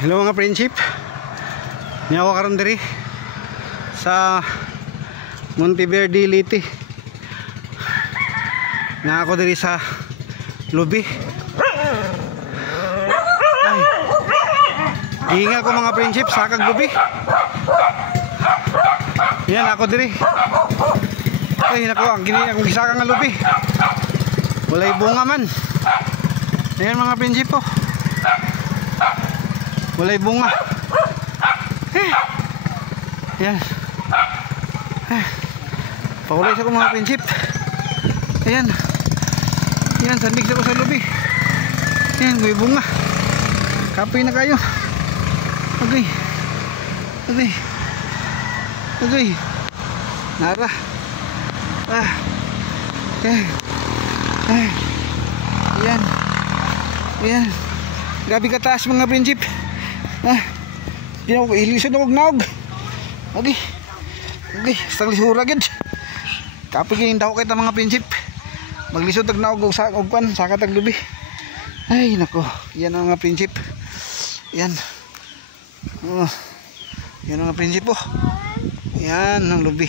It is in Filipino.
Hello mga friendship. Niya ako karon diri sa Monteverde, Leyte. Na ako diri sa lobby. Ay, hingal ko mga friendship sa kag lobby. Yan ako diri. Ay nako, ang gisaka nga lobby. Walay bunga man. Ayan mga friendship po. Walay bunga. Yan. Paulay sa ko mga prinsip. Ayan. Yan, sandig sa ko sa lobby. Yan, may bunga. Kapoy na kayo. Okay. Okay. Okay. Nara. Yan. Yan. Grabe kataas mga prinsip. Di na ako ilisod ako naog. Okay. Okay, sang lisura gid. Kapag daw kita mga prinsip. Maglisod tag naog sa ogkan sa katag lubi. Ay nako, yan ang mga prinsip. Yan. Yan ang mga prinsip po. Yan ang lubi.